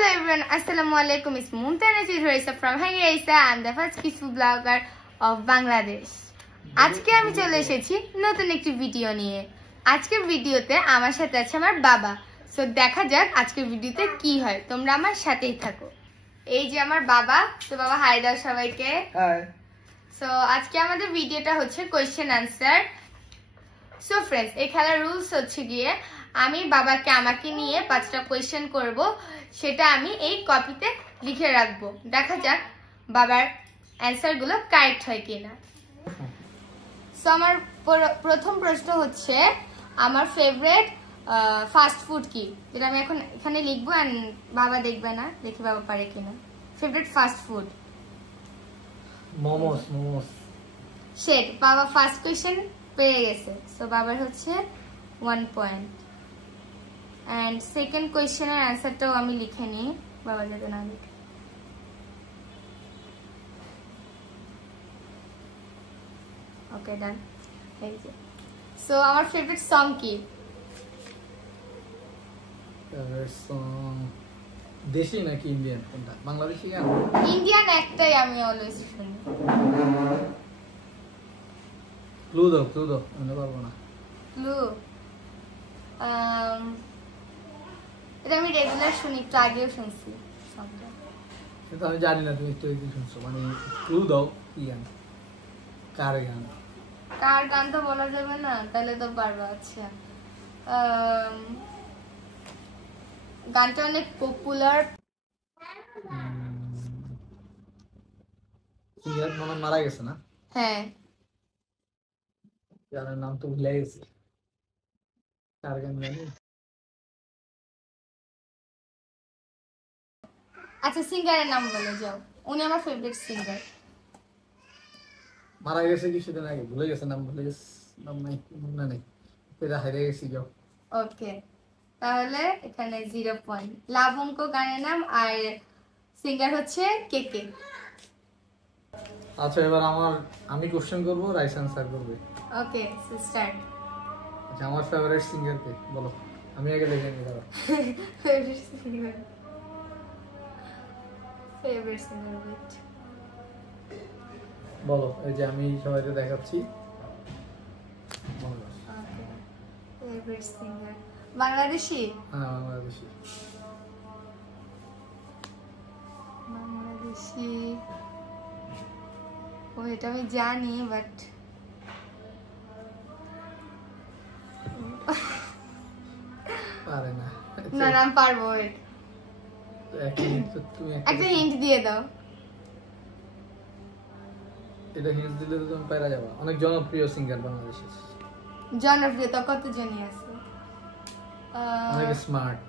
Hello everyone, Assalamualaikum. It's Mumtana Chidhurisa from Hangaisa. I'm the first peaceful blogger of Bangladesh. আজকে আমি চলে এসেছি নতুন একটি ভিডিও নিয়ে। আজকের ভিডিওতে আমার সাথে আছে আমার বাবা। সো দেখা যাক আজকের ভিডিওতে কি হয়। তোমরা আমার সাথেই থাকো। এই যে আমার বাবা। তো বাবা হাই দাও সবাইকে। হাই। সো আজকে আমাদের ভিডিওটা হচ্ছে কোশ্চেন আনসার। সো फ्रेंड्स, এই খেলার রুলস হচ্ছে গিয়ে আমি বাবাকে আমাকে নিয়ে 5টা কোশ্চেন করব, সেটা আমি এই কপিতে লিখে রাখবো। দেখা যাক বাবার অ্যানসার গুলো কারেক্ট হয় কিনা। সো আমার প্রথম প্রশ্ন হচ্ছে আমার ফেভারিট ফাস্ট ফুড কি, যেটা আমি এখন এখানে লিখবো এন্ড বাবা দেখবে না, দেখি বাবা পারে কিনা। Favourite fast food momos. শেট, বাবা ফার্স্ট কোশ্চেন পেয়ে গেছে। সো বাবার হচ্ছে 1 পয়েন্ট। এন্ড সেকেন্ড কোশ্চেনের অ্যানসারটাও আমি লিখে নিই, বাবা যাতে না লিখে। ওকে ডান। এই যে সো আমার ফেভারিট সং কি? ফেভারিট সং দেশি নাকি ইন্ডিয়ান? কোনটা? বাংলাদেশি গান? ইন্ডিয়ান একটাই আমি অলওয়েজ শুনি। ক্লু দাও আমি পারবো না। ক্লু এটা আমি রেগুলার শুনি, একটু আগেও শুনছি সংটা। কিন্তু আমি জানি না তুমি একটু কি শুনছো, মানে ক্লু দাও কি গান, কার গান? কার গান তো বলা যাবে না, তাহলে তো পারবো। আচ্ছা, গানটা অনেক পপুলার। সিঙ্গার মনে মারা গেছে না? হ্যাঁ, গানের নাম তো ভুলে গেছি, কার গান জানি। আচ্ছা সিঙ্গারের নাম বলে যাও, উনি আমার ফেভারিট সিঙ্গার। মারা গেছে কিছুদিন আগে, ভুলে গেছে নাম, নাম নাই, মনে নেই, পেরা হারিয়ে গেছি। যাও। ওকে, তাহলে এখানে 0 পয়েন্ট। লাবঙ্ক গানের নাম আর সিঙ্গার হচ্ছে কে কে। আচ্ছা এবার আমি কোশ্চেন করবো, রাইস আনসার করবে। ওকে, সো স্টার্ট। আচ্ছা আমার ফেভারিট সিঙ্গার কে বলো, আমি আগে লিখে নিই। দাঁড়াও। ফেভারিট সিঙ্গার ওয়েট বলো, এই যে আমি সবাইকে দেখাচ্ছি। ওকে, ফেভারিট সিঙ্গার বাংলাদেশি। হ্যাঁ বাংলাদেশি। ও এটা আমি জানি, বাট পারে না। না নাম পারবো। তুমি একটা হিন্ট দিয়ে দাও। এটা হিন্ট দিলে তো তুমি পেরা যাবা। অনেক জনপ্রিয় সিঙ্গার বাংলাদেশের। জনপ্রিয় তো কত জনই আছে। অনেক স্মার্ট।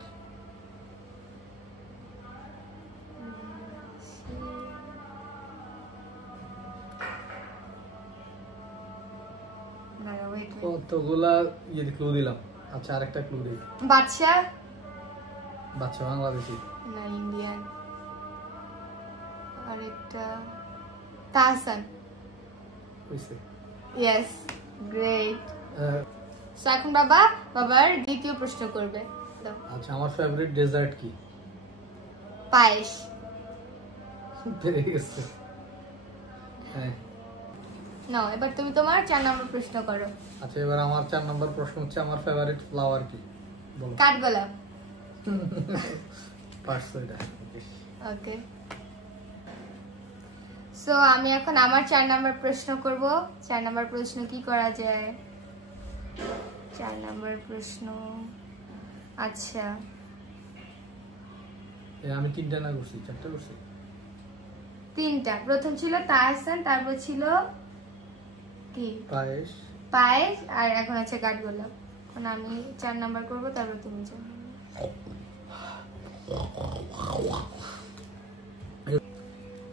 কতগুলা ক্লু দিলাম। আচ্ছা আরেকটা ক্লু দিই। বাদশা বাংলাদেশি না ইন্ডিয়ান। আরেকটা তাহসান। হইছে। Yes, great. সো এখন বাবার দ্বিতীয় প্রশ্ন করবে। আচ্ছা আমার ফেভারিট ডেজার্ট কি? পায়েস। পেরে গেছে। হ্যাঁ নাও এবার তুমি তোমার 4 নম্বর প্রশ্ন করো। আচ্ছা এবার আমার 4 নম্বর প্রশ্ন হচ্ছে আমার ফেভারিট ফ্লাওয়ার কি? বলো। কাঠগোলাপ। পারছো এটা। ওকে, সো আমি এখন আমার 4 নম্বর প্রশ্ন করব। 4 নম্বর প্রশ্ন কি করা যায়? 4 নম্বর প্রশ্ন, আচ্ছা আমি 3টা না করছি, 4টা করছি। 3টা। প্রথম ছিল তাহসান, তারপর ছিল কি পায়েস, আর এখন আছে কাঠগোলাপ। এখন আমি 4 নাম্বার করব, তারপর তুমি যাও।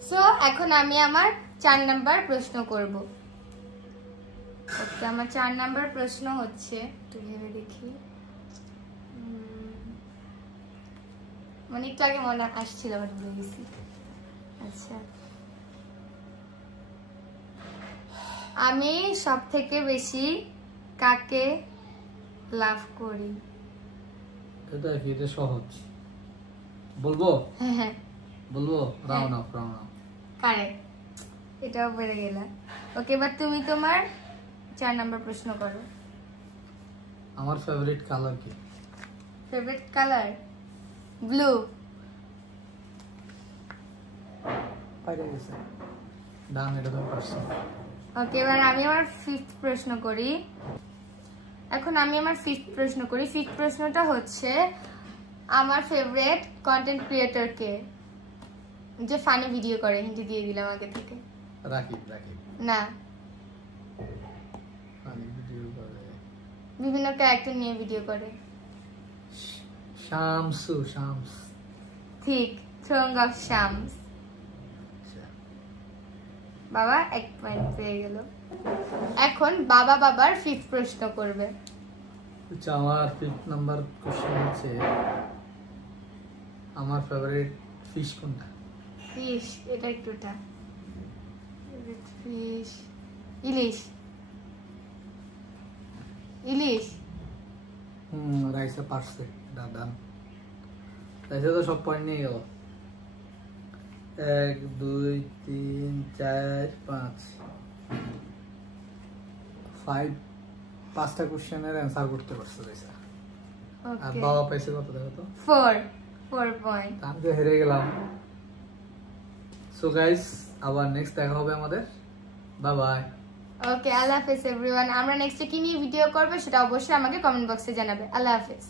সো এখন আমি আমার 4 নাম্বার প্রশ্ন করব। ওকে, আমার 4 নাম্বার প্রশ্ন হচ্ছে, একটু ভেবে দেখি, মানে একটু আগে মনে আসছিল বাট ভুলে গেছি। আচ্ছা, আমি সব থেকে বেশি কাকে লাভ করি? এটা সহজ। বলবো হ্যাঁ বলবো রাউন্ড অফ কারেক্ট, এটাও বেড়ে গেল। ওকে, এবার তুমি তোমার 4 নাম্বার প্রশ্ন করো। আমার ফেভারিট কালার কি? Favourite colour blue. পাইরে গেছে ডান, এটা তো পারছো। ওকে, এবার আমি আমার 5th প্রশ্ন করি। ফিফথ প্রশ্নটা হচ্ছে আমার ফেভারিট কন্টেন্ট ক্রিয়েটর কে, যে ফানি ভিডিও করে? হিন্দি দিয়ে দিলাম আগে থেকে। রাকিব না, ফানি ভিডিও করে, বিভিন্ন ক্যারেক্টার নিয়ে ভিডিও করে। শামস। ঠিক, থ্রোয়িং অফ শামস। বাবা 1 পয়েন্ট পেয়ে গেল। এখন বাবার 5th প্রশ্ন করবে। আচ্ছা, আমার 5th নাম্বার কোশ্চেন হচ্ছে আমার ফেভারিট ফিশ কোনটা? ফিশ, এটা একটু টা। ফিশ, ইলিশ। রাইসা পারছে, ডান। রাইসা তো সব পয়েন্ট নিয়ে গেল। 1 2 3 4 5 5টা কোশ্চেনের অ্যান্সার করতে পারছে রাইসা। আর ওকে, বাবা পাইছে কত দেখো তো? 4 পয়েন্ট। আমি তো হেরে গেলাম। সো গাইস, আবার নেক্সট দেখা হবে আমাদের। Bye bye. ওকে, আল্লাহ হাফেজ এভরিওয়ান। আমরা নেক্সটে কি নিয়ে ভিডিও করব সেটা অবশ্যই আমাকে কমেন্ট বক্সে জানাবে। আল্লাহ হাফেজ।